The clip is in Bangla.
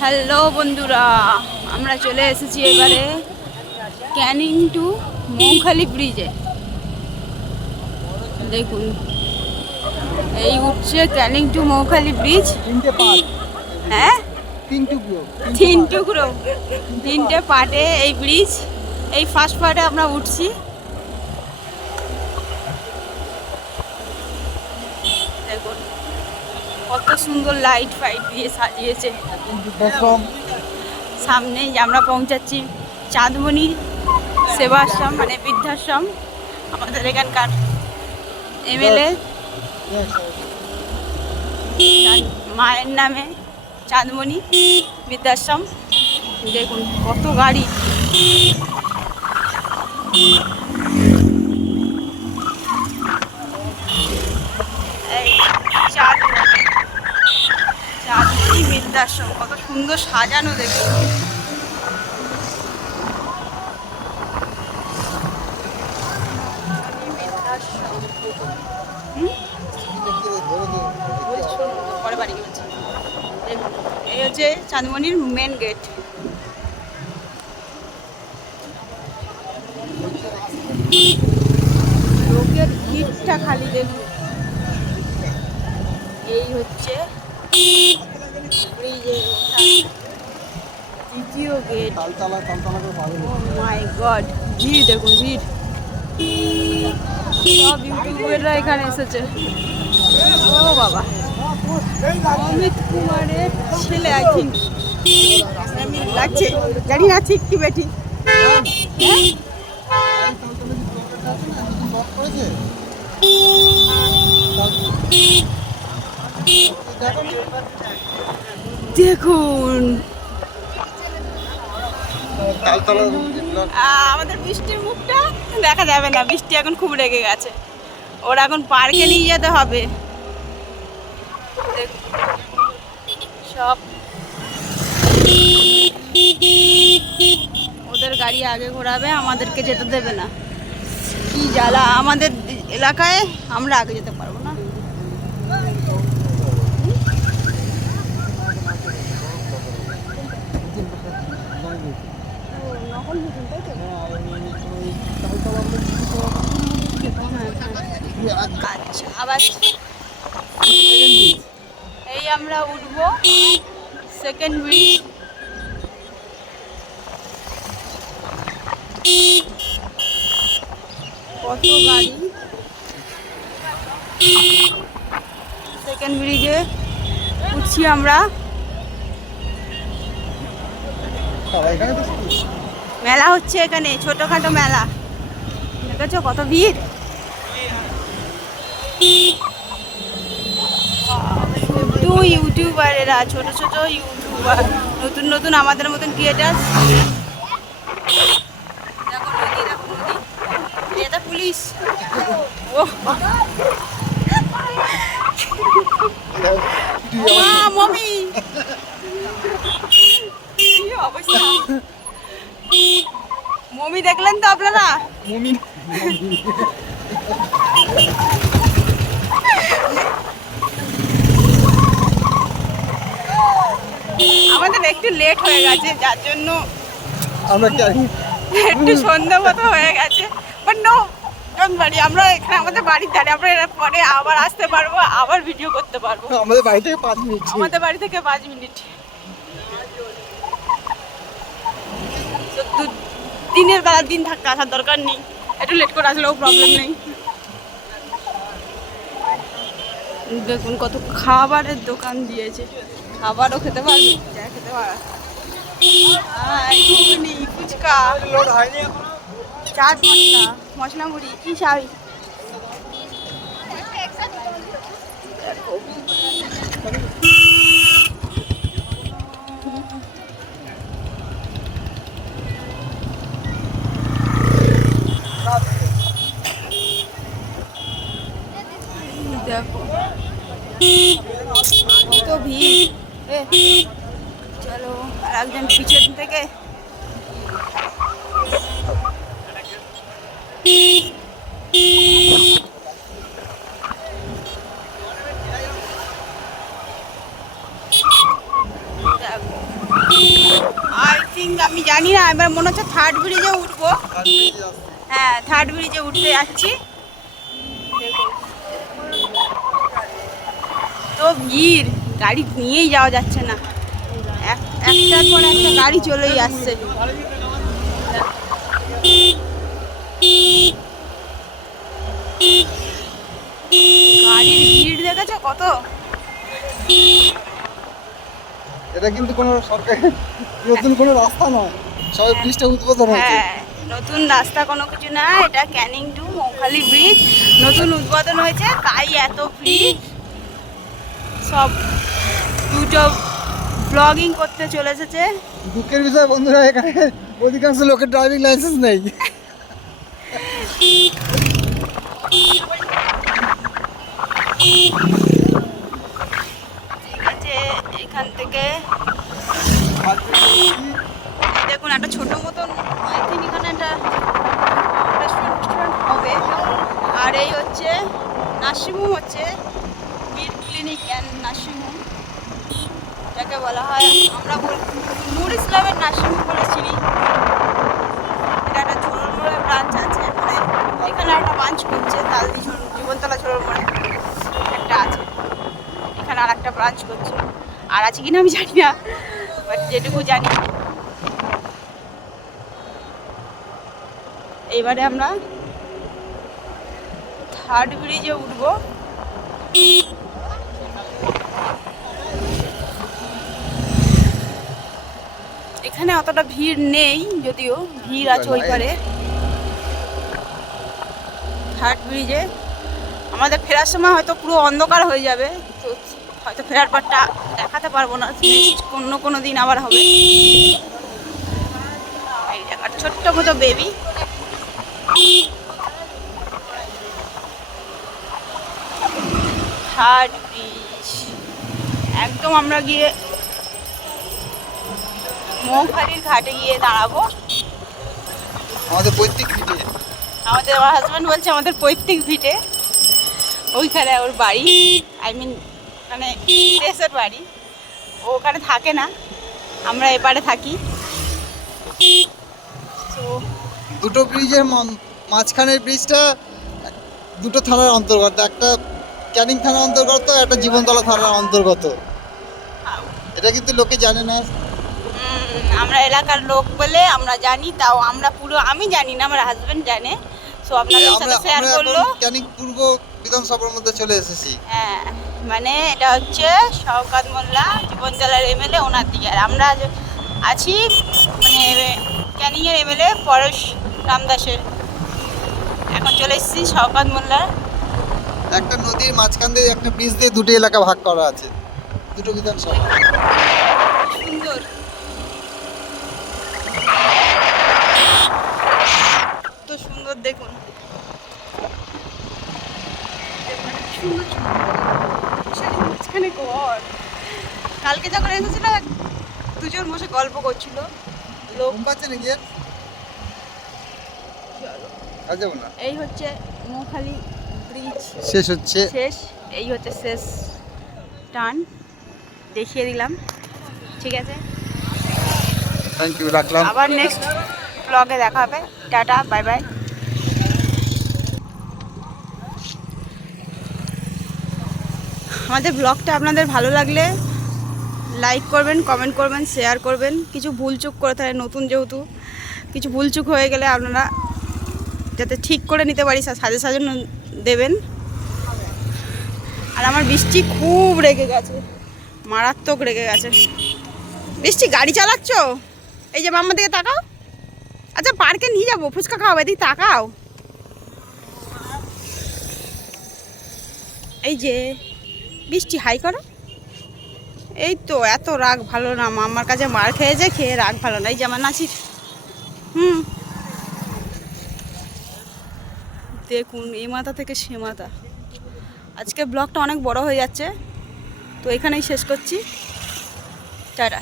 হ্যালো বন্ধুরা, আমরা চলে এসেছি এবারে ক্যানিং টু মৌখালি ব্রিজে। দেখুন, এই উঠছে ক্যানিং টু মৌখালি ব্রিজ। হ্যাঁ, তিনটে পার্টে এই ব্রিজ। এই ফার্স্ট পার্টে আমরা উঠছি। দেখুন কত সুন্দর লাইট ফাইট দিয়ে সাজিয়েছে। সামনেই আমরা পৌঁছাচ্ছি চাঁদমণি সেবাশ্রম, মানে বৃদ্ধাশ্রম, আমাদের এখানকার এমএলএ মায়ের নামে চাঁদমণি বৃদ্ধাশ্রম। দেখুন কত গাড়ি। এই চাঁদমণি বৃদ্ধাশ্রম কত সুন্দর সাজানো, দেখুন। এই হচ্ছে চাঁদমণির মেন গেট। লোকের ভিড়টা খালি দেখুন। এই হচ্ছে ব্রিজের দ্বিতীয় গেট। ও মাই গড, ভিড় দেখুন, ভিড়। সব ইউটিউবাররা এখানে এসেছে। ও বাবা, অমিত কুমারের ছেলে আই থিঙ্ক লাগছে, জানি না ঠিক কি বেটি। দেখুন আমাদের বৃষ্টির মুখটা দেখা যাবে না, বৃষ্টি এখন খুব রেগে গেছে। ওরা এখন পার্কে নিয়ে যেতে হবে। সব ওদের গাড়ি আগে ঘোরাবে, আমাদেরকে যেতে দেবে না। কি জ্বালা, আমাদের এলাকায় আমরা আগে যেতে পারবো না। আচ্ছা, আবার এই আমরা উঠবো সেকেন্ড ব্রিজ। কত গাড়ি সেকেন্ড ব্রিজে উঠছি আমরা। মেলা হচ্ছে এখানে, ছোটখাটো মেলা। দেখেছো কত ভিড়। শুধু ইউটিউবারেরা, ছোট ছোট ইউটিউবার, নতুন নতুন আমাদের মতন ক্রিয়েটার। দেখো নদী, দেখো নদী, এটা পুলিশ। ও মমি, কি অবস্থা। মমি দেখলেন তো আপনারা? আমাদের একটু লেট হয়ে গেছে, যার জন্য একটু সন্ধ্যা মতো হয়ে গেছে। বাট নো, ডোন্ট ওয়ারি, আমরা এখানে আমাদের বাড়ির ধারে, আমরা এর পরে আবার আসতে পারবো, আবার ভিডিও করতে পারবো। আমাদের বাড়ি থেকে 5 মিনিট, আমাদের বাড়ি থেকে 5 মিনিট। দিনের বেলা দিন থাকতে আসার দরকার নেই, একটু লেট করে আসলেও প্রবলেম নেই। দেখুন কত খাবারের দোকান দিয়েছে, খাবারও খেতে পারবি, যা খেতে পারা। ঘুগনি, ফুচকা, চাট, মশলা মুড়ি, কি চাই। দেখো কত ভিড়। চলো, আর একজন পিছন থেকে দেখো থিঙ্ক আমি জানি না, এবার মনে হচ্ছে থার্ড ব্রিজে উঠবো। হ্যাঁ, থার্ড ব্রিজে উঠতে যাচ্ছি। তো ভিড়, গাড়ি নিয়েই যাওয়া যাচ্ছে না, একটার পর একটা গাড়ি চলেই আসছে। গাড়ির ভিড় দেখেছো কত? এটা কিন্তু কোনো সরকারি নতুন কোনো রাস্তা নয়, সবাই ব্রিজটা উদ্বোধন হয়েছে। হ্যাঁ, নতুন রাস্তা কোনো কিছু না, এটা ক্যানিং টু মৌখালি ব্রিজ নতুন উদ্বোধন হয়েছে, তাই এত ভিড়। সব ইউটিউব ব্লগিং করতে চলে এসেছে। দুঃখের বিষয় বন্ধুরা, এখানে অধিকাংশ লোকের ড্রাইভিং লাইসেন্স নেই। ঠিক আছে, এখান থেকে দেখুন একটা ছোট মতন, আই থিঙ্ক এখানে একটা রেস্টুরেন্ট হবে। আর এই হচ্ছে নার্সিংহোম, হচ্ছে বীর ক্লিনিক অ্যান্ড নার্সিংহোম যাকে বলা হয়। আমরা নূর ইসলামের নার্সিংহোম বলে চিনি। এটা একটা ঝোড়োর মোড়ে ব্রাঞ্চ আছে, এখানে একটা ব্রাঞ্চ করছে, তালদি জীবনতলা ঝোড়োর মোড়ে একটা আছে, এখানে আর একটা ব্রাঞ্চ করছে। আর আছে কিনা আমি জানি না, বাট যেটুকু জানি। এইবারে আমরা থার্ড ব্রিজে উঠবো। এখানে অতটা ভিড় নেই, যদিও ভিড় আছে ওই পারে থার্ড ব্রিজে। আমাদের ফেরার সময় হয়তো পুরো অন্ধকার হয়ে যাবে, তো হয়তো ফেরার পরটা দেখাতে পারবো না, অন্য কোনো দিন আবার হবে। এই জায়গার ছোট্ট মতো বেবি। থার্ড ব্রিজ একদম আমরা গিয়ে মৌখালির ঘাটে গিয়ে দাঁড়াবো। আমাদের পৈতৃক ভিটে, আমার হাজব্যান্ড বলছে আমাদের পৈতৃক ভিটে, ওইখানে ওর বাড়ি, আই মিন মানে দেশের বাড়ি। ও ওখানে থাকে না, আমরা এপারে থাকি। তো দুটো ব্রিজের মাঝখানের ব্রিজটা দুটো থানার অন্তর্গত, একটা ক্যানিং থানার অন্তর্গত, একটা জীবনতলা থানার অন্তর্গত। এটা কিন্তু লোকে জানে না। আমরা এলাকার লোক বলে আমরা জানি, তাও আমরা পুরো আমি জানি না, আমার হাজবেন্ড জানে। সো আপনাদের সাথে শেয়ার করলো। ক্যানিং পূর্ব বিধানসভার মধ্যে চলে এসেছি। হ্যাঁ, মানে এটা হচ্ছে শওকত মোল্লা জীবনতলার এমএলএ, ওনার দিকে। আর আমরা আছি মানে ক্যানিংয়ের এমএলএ পরশ রামদাসের। এখন চলে এসেছি শওকত মোল্লার। একটা নদীর মাঝখান দিয়ে একটা ব্রিজ দিয়ে দুটো এলাকা ভাগ করা আছে, দুটো বিধানসভা। সুন্দর, তো সুন্দর দেখুন। মাঝখানে ঘর। কালকে যখন এসেছিল দুজন বসে গল্প করছিল, লোক পাচ্ছে নাকি আর? আর যাবো না। এই হচ্ছে মৌখালি ব্রিজ শেষ হচ্ছে, শেষ, এই হচ্ছে শেষ টার্ন, দেখিয়ে দিলাম। ঠিক আছে, থ্যাংক ইউ, রাখলাম। আবার নেক্সট ব্লগে দেখা হবে। Tata, bye bye. আমাদের ব্লগটা আপনাদের ভালো লাগলে লাইক করবেন, কমেন্ট করবেন, শেয়ার করবেন। কিছু ভুলচুক করে থাকে, নতুন যেহেতু কিছু ভুলচুক হয়ে গেলে আপনারা যাতে ঠিক করে নিতে পারি সাজেশন দেবেন। আর আমার বৃষ্টি খুব রেগে গেছে, মারাত্মক রেগে গেছে। বৃষ্টি গাড়ি চালাচ্ছ? এই যে মাম্মার দিকে তাকাও। আচ্ছা পার্কে নিয়ে যাবো, ফুচকা খাওয়াবো, এদিকে তাকাও। এই যে বৃষ্টি হাই করো। এই তো এত রাগ ভালো না, মাম্মার কাছে মার খেয়েছে, খেয়ে রাগ ভালো না। এই যে আমার নাচির দেখুন এই মাথা থেকে সে মাথা। আজকে ব্লগটা অনেক বড় হয়ে যাচ্ছে, তো এখানেই শেষ করছি। টাটা।